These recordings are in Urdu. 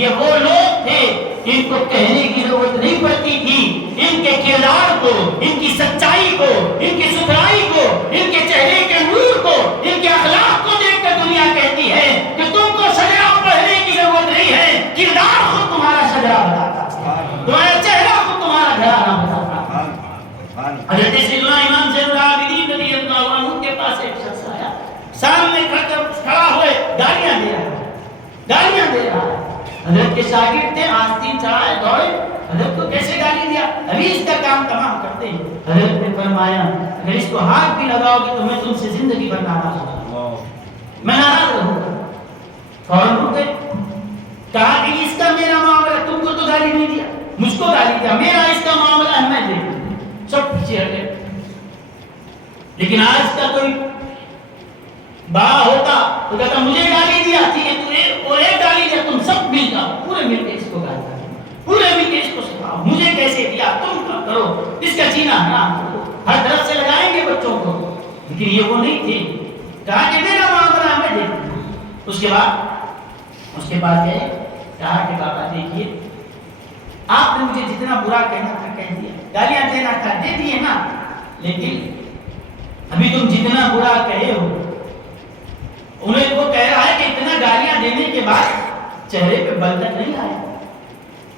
یہ وہ لوگ تھے ان کو کہنے کی ضرورت نہیں پڑتی تھی، ان کے کردار کو، ان کی سچائی کو، ان کی ستھرائی کو، ان کے چہرے کے نور کو، ان کے اخلاق کو دیکھ کر دنیا کہتی ہے کہ تم کو شجرہ پڑھنے کی ضرورت نہیں ہے، کردار خود تمہارا شجرہ بتاتا ہے، تمہارا چہرہ خود تمہارا گھرانہ بتاتا ہے۔ حضرت سیدنا امام زین العابدین رضی اللہ عنہ کے پاس ایک شخص آیا، سامنے کھڑا ہوئے گالیاں دے رہا ہے۔ حضرت کے شاگرد تھے، آستین چڑھائے، دوڑے، حضرت کو کیسے گالی دیا، ابھی اس کا کام تمام کرتے ہیں۔ حضرت نے فرمایا اگر اس کو ہاتھ بھی لگاؤ گے تو میں تم سے زندگی بھر ناراض ہوں، میں ناراض رہوں گا۔ فوراً رک گئے، کہا کہ اس کا میرا معاملہ، تم کو تو گالی نہیں دیا، مجھ کو گالی دیا، میرا اس کا معاملہ ہے، میں دیکھ لوں۔ سب پیچھے ہٹ گئے۔ لیکن آج کا کوئی بڑا ہوتا تو کہتا مجھے گالی دیا، ٹھیک ہے تمہیں اور ایک گالی دیا، تم سب مل جاؤ، پورے مل کے اس کو گالی دیا، پورے مل کے اس کو سکھاؤ، مجھے کیسے دیا، تم کرو، اس کا جینا حرام کرو، ہر طرف سے لگائیں گے بچوں کو۔ لیکن یہ وہ نہیں تھے، کہا کہ میرا معاملہ میں دیکھوں۔ اس کے بعد گئے، کہا کہ بابا دیکھیے آپ نے مجھے جتنا برا کہنا تھا کہہ دیا، گالیاں دینا تھا دے دیے نا، لیکن ابھی تم جتنا برا کہے ہو، انہیں وہ کہہ رہا ہے کہ اتنا گالیاں دینے کے بعد چہرے پہ بل تک نہیں آیا،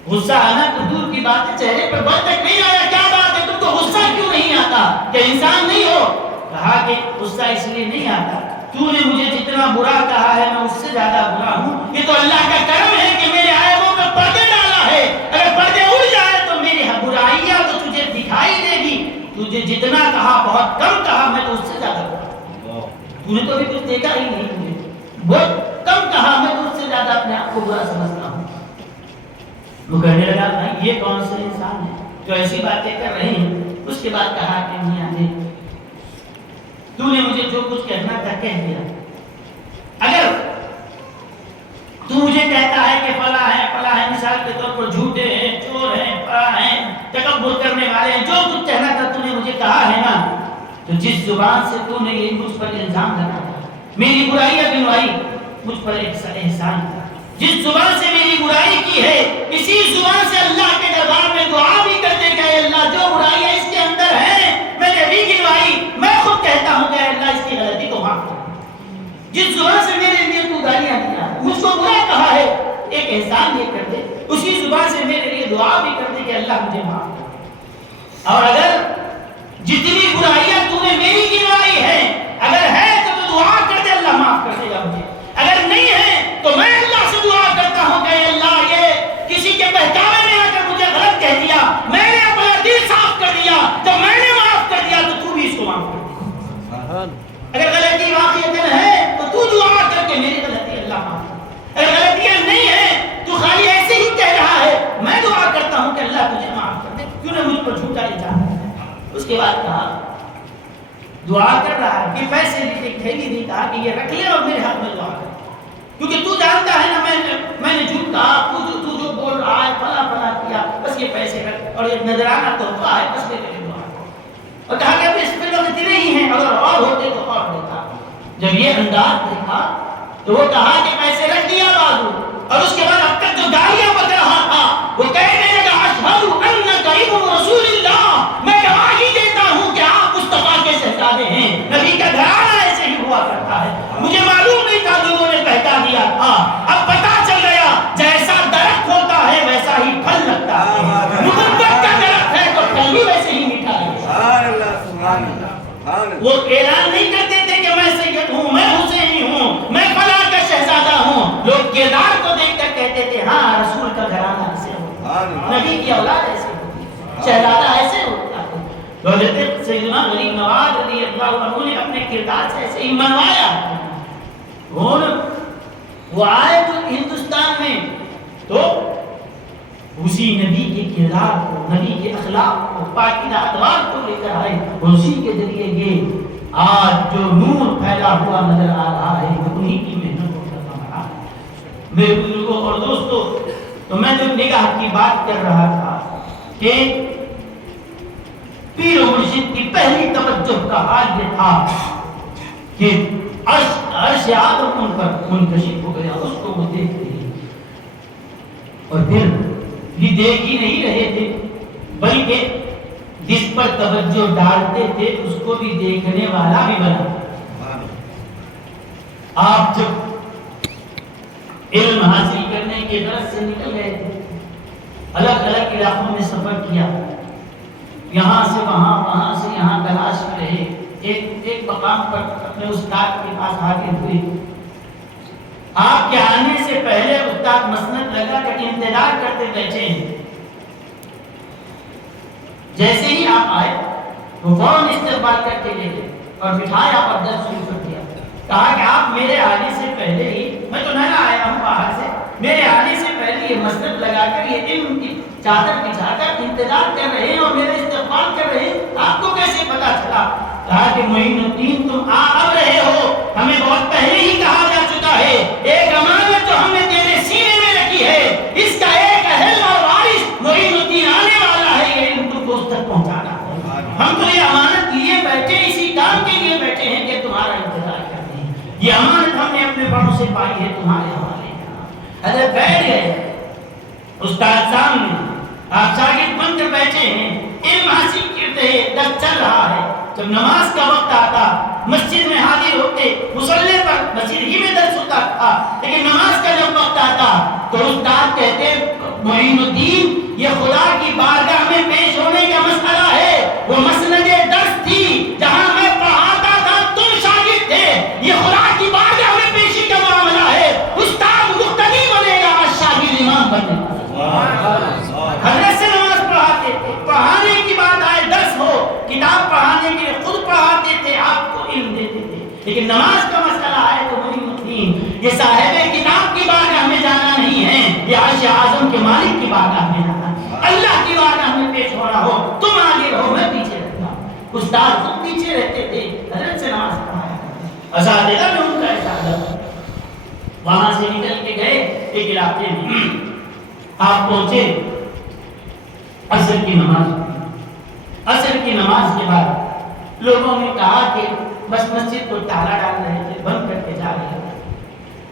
غصہ آنا تو دور کی بات ہے، چہرے پہ بل تک نہیں آیا، کیا بات ہے، تم کو غصہ کیوں نہیں آتا، کہ انسان نہیں ہو؟ کہا کہ غصہ اس لیے نہیں آتا، تو نے مجھے جتنا برا کہا ہے میں اس سے زیادہ برا ہوں، یہ تو اللہ کا کرم ہے کہ میرے عیبوں میں پردے ڈالا ہے، اگر پردے اڑ جائے تو میری برائیاں تو تجھے دکھائی دے گی، تجھے جتنا کہا بہت کم کہا، میں تو اس سے زیادہ برا ہوں، تو نے تو ابھی کچھ دیکھا ہی نہیں، مجھے بہت کم کہا، میں تو اس سے زیادہ اپنے آپ کو برا سمجھتا ہوں۔ وہ کہنے لگا بھائی یہ کون سے انسان ہے جو ایسی باتیں کر رہے ہیں؟ اس کے بعد کہا کہ میاں دیکھ، تو نے مجھے جو کچھ کہنا تھا کہہ دیا، اگر تو مجھے کہتا ہے کہ فلاں ہے، مثال کے طور پر جھوٹے ہیں، چور ہیں، فلاں ہیں، تکبر کرنے والے ہیں، جو کچھ کہنا تھا تو نے مجھے کہا ہے نا، تو جس زبان سے تو نے یہ مجھ پر الزام لگایا، میری برائیاں گنوائی، مجھ پر ایک احسان تھا، جس زبان سے میری برائی کی ہے اسی زبان سے اللہ کے دربار میں دعا بھی کرتے کہ اللہ جو برائیاں اس کے اندر ہیں میں نے بھی گنوائی، میں خود کہتا ہوں کہ اللہ اس کی غلطی کو معاف کر۔ جس زبان سے میرے لیے تو گالیاں دیا، مجھ کو برا کہا ہے، ایک احسان یہ کر دے، اسی زبان سے میرے لیے دعا بھی کر دے کہ اللہ مجھے معاف کر۔ اور اگر جتنی برائیاں تو نے میری گنوائی ہے اگر ہے تو دعا کر دے، اللہ معاف کر دے گا مجھے، اگر نہیں ہے تو میں اللہ سے دعا کرتا ہوں کہ اللہ یہ کسی کے بہکاوے میں آ کر مجھے غلط کہہ دیا، میں نے اپنا دل صاف کر دیا، جب میں نے معاف کر دیا تو تو بھی اس کو معاف کر دے۔ اگر غلطی واقعیت ہے تو تو دعا کر کے میری غلطی اللہ معاف کر، اگر غلطیاں نہیں ہے تو خالی ایسے ہی کہہ رہا ہے، میں دعا کرتا ہوں کہ اللہ مجھے معاف کر دے، کیوں نے مجھ پر جھوٹا الزام۔ اس کے بعد کہا دعا کر رہا ہے کہ پیسے لے کے تھیلی دی، کہا کہ یہ رکھ لے اور میرے ہاتھ میں دعا کر، کیونکہ تو جانتا ہے نا میں نے جھوٹ کہا، تو جو بول رہا ہے فلاں کیا، بس یہ پیسے رکھ اور یہ نذرانہ تحفہ ہے، بس میرے لیے دعا کر۔ اور کہا کہ اب اس پہ لوگ اتنے ہی ہیں، اگر اور ہوتے تو اور دیتا۔ جب یہ انداز دیکھا تو وہ کہا کہ پیسے رکھ دیا بازو، اور اس کے بعد اب تک جو گالیاں بک رہا تھا وہ کہنے لگا اشہد انک ابن رسول اللہ، میں گواہی دیتا ہوں کہ آپ مصطفیٰ کے شہزادے ہیں، نبی کا گھرانہ ایسے ہی ہوا کرتا ہے، مجھے معلوم نہیں تھا، لوگوں نے بہکا دیا تھا، اب پتا چل گیا جیسا درخت ہوتا ہے ویسا ہی پھل لگتا ہے، محبت کا درخت ہے تو پھل بھی ویسے ہی میٹھا ہے۔ وہ اعلان نہیں کرتے تھے کہ میں سید ہوں، میں حسینی ہوں، میں فلاں کا شہزادہ ہوں، لوگ کردار کو دیکھ کر کہتے تھے ہاں رسول کا گھرانہ ایسے ہوتا، نبی کی اولاد ایسے ہوتی، شہزادہ ایسے ہوتا ہے۔ حضرت سیدنا غریب نواز رضی اللہ عنہ نے اپنے کردار سے ایسے ہی منوایا۔ وہ آئے تو ہندوستان میں تو اسی نبی کے کردار کو، نبی کے اخلاق کو، پاکیزہ ادوار کو لے کر آئے، اسی کے ذریعے یہ آج جو نور پھیلا ہوا نظر آ رہا ہے انہی کی محنتوں کا ثمرہ ہے۔ میرے بزرگوں اور دوستوں، تو میں جو نگاہ کی بات کر رہا تھا کہ پیر و مرشد کی پہلی توجہ کا حال یہ تھا کہ عرش آدم ان پر منکشف ہو گیا، اس کو وہ دیکھتے ہیں۔ اور پھر یہ دیکھ ہی نہیں رہے تھے بلکہ جس پر توجہ ڈالتے تھے اس کو بھی دیکھنے والا بھی بنا۔ آپ جب علم حاصل کرنے کے غرض سے نکل گئے تھے، الگ الگ علاقوں میں سفر کیا، یہاں سے وہاں، وہاں سے یہاں تلاش میں رہے، ایک مقام پر اپنے استاد کے پاس حاضر ہوئے۔ آپ کے آنے سے پہلے استاد مسند لگا کر انتظار کرتے بیٹھے ہیں۔ جیسے ہی آپ آئے وہ فوراً استقبال کر کے لے گئے اور بٹھایا اور درس شروع کر دیا۔ کہا کہ آپ میرے آنے سے پہلے ہی، میں تو نیا آیا ہوں باہر سے، میرے آنے سے پہلے یہ مسند لگا کر یہ علم کی چادر بچھا کر انتظار کر رہے ہیں اور میرا استقبال کر رہے ہیں، آپ کو کیسے پتا چلا؟ کہا کہ معین الدین تم آ اب رہے ہو، ہمیں بہت پہلے ہی کہا جا چکا ہے، ایک امانت جو ہم نے تیرے سینے میں رکھی ہے، اس کا ایک اہل اور وارث معین الدین آنے والا ہے، یہ علم تم کو اس تک پہنچانا ہے۔ ہم تو یہ امانت لیے بیٹھے، اسی کام کے لیے بیٹھے ہیں کہ تمہارا انتظار کرتے ہیں، یہ امانت ہم نے اپنے بڑوں سے پائی ہے، تمہارے حوالے کرنا۔ حضرت بیٹھ گئے استاد سامنے، آپ شاگرد بن کر بیٹھے ہیں، علم حاصل کرتے ہیں، درس چل رہا ہے۔ جب نماز کا وقت آتا مسجد میں حاضر ہوتے، مصلی پر مسجد ہی میں درس ہوتا تھا، لیکن نماز کا جب وقت آتا تو استاد کہتے معین الدین یہ خدا کی بارگاہ میں پیش ہونے کا مسئلہ ہے، وہ مسند درس تھی جہاں میں پڑھاتا تھا، تم شاگرد تھے، یہ خدا کی بارگاہ میں پیشی کا معاملہ ہے، استاد مقتدی بنے گا، شاگرد امام بنے گا۔ حضرت سے نماز پڑھاتے تھے، پڑھانے کی بات آئے درس ہو، کتاب پڑھانے کے لیے خود پڑھاتے تھے، آپ کو علم دیتے تھے، لیکن نماز کا مسئلہ آئے تو معین الدین یہ صاحب کتاب کی بارگاہ میں جانا نہیں ہے، یہ عرش اعظم کے مالک کی بارگاہ میں جانا ہے، اللہ کی بارگاہ میں پیش ہو رہا ہو، تم آگے رہو میں پیچھے رہتا ہوں۔ استاد خود پیچھے رہتے تھے، حضرت سے نماز پڑھایا کرتے، اساتذہ میں ان کا احساس۔ وہاں سے نکل کے گئے ایک علاقے میں، آپ پہنچے، عصر کی نماز، عصر کی نماز کے بعد لوگوں نے کہا کہ بس مسجد کو تالا ڈال رہے تھے، بند کر کے جا رہے ہیں۔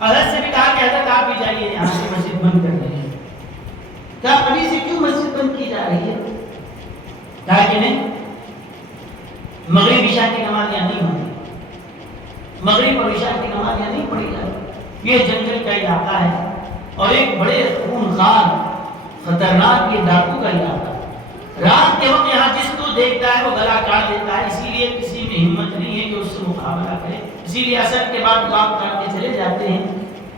حضرت سے بھی کہا کہ حضرت آپ بھی جائیے یہاں سے مسجد بند کر رہے ہیں۔ کہا ابھی سے کیوں مسجد بند کی جا رہی ہے؟ کہا کہ نہیں، مغرب عشاء کی نماز یہاں نہیں ہوتی، مغرب اور عشاء کی نماز یہاں نہیں پڑھی جاتی، یہ جنگل کا علاقہ ہے اور ایک بڑے خونخوار خطرناک یہ ڈاکو کا علاقہ، رات کے وقت یہاں جس کو دیکھتا ہے وہ گلا کاٹ دیتا ہے، اسی لیے کسی میں ہمت نہیں ہے کہ اس سے مقابلہ کرے، اسی لیے عصر کے بعد گاپ کاٹ کے چلے جاتے ہیں۔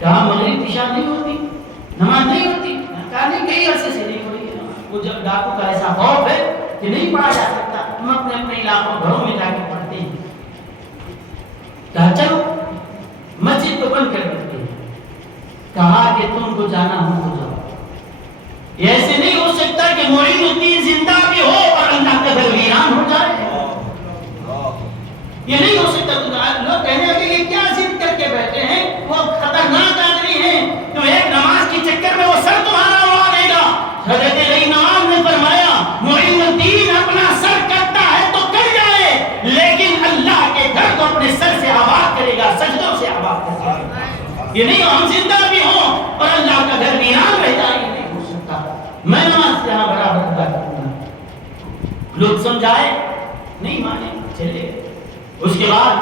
کہا مغرب عشاء نہیں ہوتی، نماز نہیں ہوتی؟ کہا نہیں، کئی عرصے سے نہیں ہو رہی ہے نماز۔ وہ جب ڈاکو کا ایسا خوف ہے کہ نہیں پڑھا جا سکتا، ہم اپنے اپنے علاقوں گھروں میں جا کے پڑھتے ہیں۔ کہا چلو مسجد کو بند کر دیتے ہیں۔ کہا کہ تم کو جانا ہو تو جاؤ، ایسے نہیں ہو سکتا کہ معین الدین زندہ بھی ہو اور اللہ کا گھر ویران ہو جائے، یہ نہیں ہو سکتا۔ لوگ کہنے لگے یہ کیا ضد کر کے بیٹھے ہیں، وہ خطرناک آدمی ہیں، تو ایک نماز کے چکر میں وہ سر تمہارا اڑا دے گا۔ حضرت علی نواز نے فرمایا معین الدین اپنا سر کرتا ہے تو کر جائے، لیکن اللہ کے گھر کو اپنے سر سے آباد کرے گا، سجدوں سے آباد کرے گا۔ یہ نہیں ہم زندہ بھی ہوں اور اللہ کا گھر ویران رہ جائے، یہ نہیں ہو سکتا۔ میں نماز یہاں برابر ادا کروں گا۔ لوگ سمجھائے نہیں مانے، چلے۔ اس کے بعد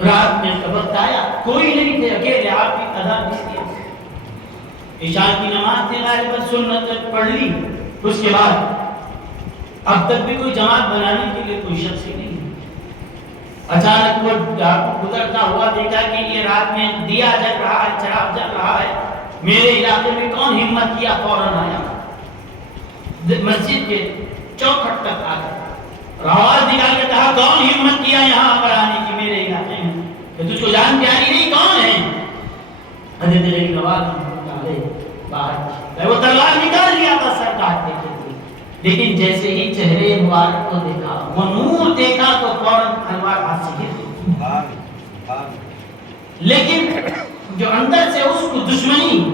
رات میں وقت آیا، کوئی نہیں تھے، اکیلے آپ کی اذان دی تھی، عشاء کی نماز تھی، غالباً سنت پڑھ لی۔ اس کے بعد اب تک بھی کوئی جماعت بنانے کے لیے کوئی شخص ہی نہیں۔ اچانک وہ گزرتا ہوا دیکھا کہ یہ رات میں دیا جل رہا ہے، چراغ جل رہا ہے، میرے علاقے میں کون ہمت کیا، فوراً آیا، مسجد کے چوکھٹ تک آ گیا، آواز نکال کے کہا کون ہمت کیا یہاں پر آنے کی میرے علاقے میں، کہ تجھ کو جان پیاری نہیں، کون ہے؟ حضرت علی نواز باہر وہ تلوار نکال لیا تھا سر کاٹنے کے لیے، لیکن جیسے ہی چہرے مبارک کو دیکھا، وہ نور دیکھا تو فوراً تلوار ہاتھ سے گر گئی۔ لیکن جو اندر سے اس کو دشمنی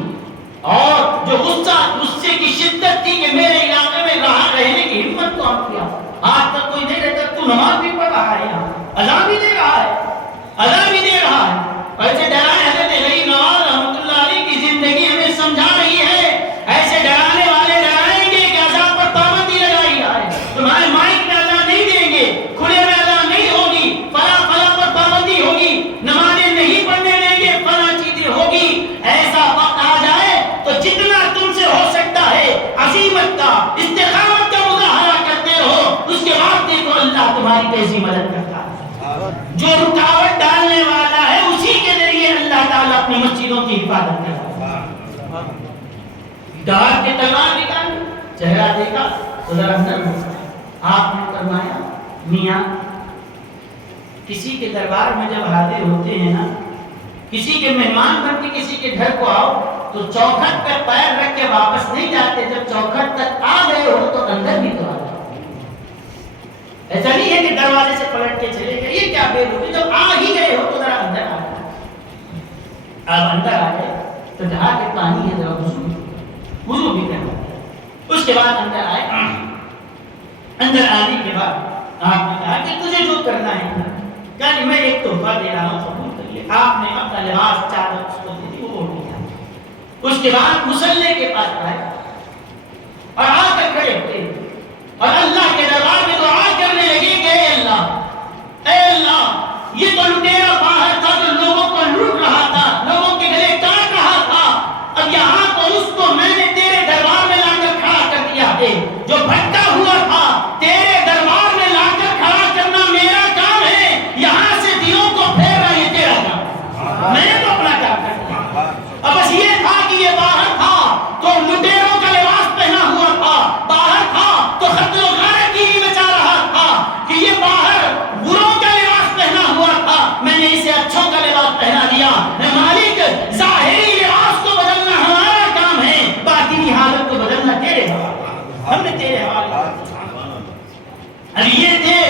اور جو غصے کی شدت تھی کہ میرے علاقے میں رہنے کی ہمت تو ہم کیا، آج تک کوئی نہیں رہتا، تو نماز بھی پڑھ رہا ہے، یہاں اذان بھی دے رہا ہے، اذان بھی دے رہا ہے، ایسے ڈرائے حضرت علی نواز رحمۃ اللہ علیہ کی زندگی ہمیں سمجھا لاتے ہیں. کہا کہ تلوار نکال, چہرہ دیکھا تو ذرا اندر ہوا. آپ نے فرمایا میاں کسی کے دربار میں جب حاضر ہوتے ہیں نا, کسی کے مہمان بن کے کسی کے گھر کو آؤ تو چوکھٹ پہ پیر رکھ کے واپس نہیں جاتے, جب چوکھٹ تک آ گئے ہو تو اندر بھی تو آ جاؤ. ایسا نہیں ہے کہ دروازے سے پلٹ کے چلے گئے, یہ کیا بے روکی, جب آ ہی گئے ہو تو ذرا اندر آ جاؤ. اب اندر آ گئے تو کہا کہ پانی ہے ذرا وضو بھی کرنا. اس کے بعد اندر آئے. اندر آنے کے بعد آپ نے کہا کہ تجھے جو کرنا ہے, کہ میں ایک تحفہ دے رہا ہوں قبول کریے. آپ نے اپنا لباس چادر اس کو دے دی, وہ اوڑھ لیا. اس کے بعد مصلی کے پاس آئے اور آ کر کھڑے ہوتے اور اللہ کے دربار میں دعا کرنے لگے کہ اے اللہ یہ تو لٹیرا باہر تھا جو لوگوں کو لوٹ رہا تھا, لوگوں کے گلے کاٹ رہا تھا, اب یہاں تو اس کو میں نے تیرے دربار میں لا کر کھڑا کر دیا ہے. جو بھٹکا ہوا تھا تیرے دربار میں لا کر کھڑا کرنا میرا کام ہے, یہاں سے دلوں کو پھیرنا یہ تیرا کام. میں نے تو اپنا کام کر دیا. اب بس یہ تھا کہ یہ باہر تھا تو لٹیروں کا لباس پہنا ہوا تھا, باہر تھا تو قتل و غارت کی مچا رہا تھا, کہ یہ باہر بروں کا لباس پہنا ہوا تھا, میں نے اسے اچھوں کا لباس پہنا دیا. مالک ظاہری لباس کو بدلنا ہمارا کام ہے, باطنی حالت کو بدلنا تیرے حوالے, ہم نے تیرے حوالے. اب یہ تھے,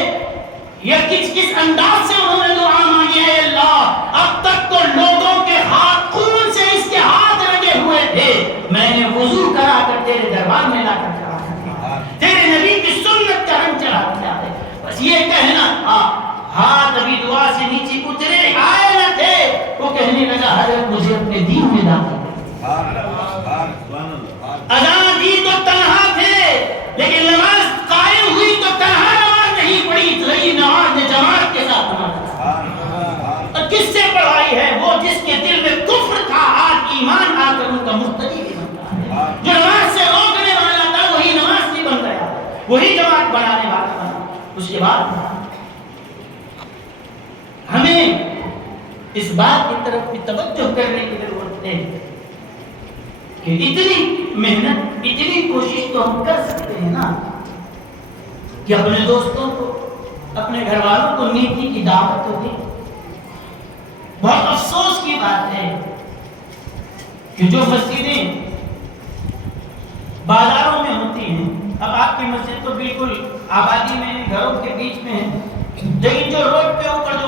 یہ کس انداز سے انہوں نے دعا مانگی ہے اللہ. اب تک تو لوگوں کے ہاتھ خون سے اس کے ہاتھ رنگے ہوئے تھے, میں نے وضو کرا کر تیرے دربار میں لا کر چڑھا دیا, تیرے نبی کی سنت کا رنگ چڑھا دیا ہے. بس یہ کہنا ہاتھ ابھی دعا سے نیچے اترے آئے نہ تھے, وہ کہنے لگا حضرت مجھے اپنے دین میں داخل کر. اذان دی تو تنہا تھے, لیکن نماز قائم ہوئی تو تنہا نماز نہیں پڑھی, صحیح نماز نے جماعت کے ساتھ نماز. اور کس سے پڑھائی ہے؟ وہ جس کے دل میں کفر تھا آج ایمان آ کر ان کا مقتدی بھی بنتا ہے. جو نماز سے روکنے والا تھا وہی نماز نہیں بن گیا, وہی جماعت بنانے والا تھا. اس کے بعد ہمیں اس بات کی طرف بھی توجہ کرنے کی ضرورت ہے کہ اتنی محنت اتنی کوشش تو ہم کر سکتے ہیں نا کہ اپنے دوستوں کو اپنے گھر والوں کو نیکی کی دعوت تو دیں. بہت افسوس کی بات ہے کہ جو مسجدیں بازاروں میں ہوتی ہیں, اب آپ کی مسجد تو بالکل آبادی میں گھروں کے بیچ میں ہے, لیکن جو روڈ پہ اوپر جو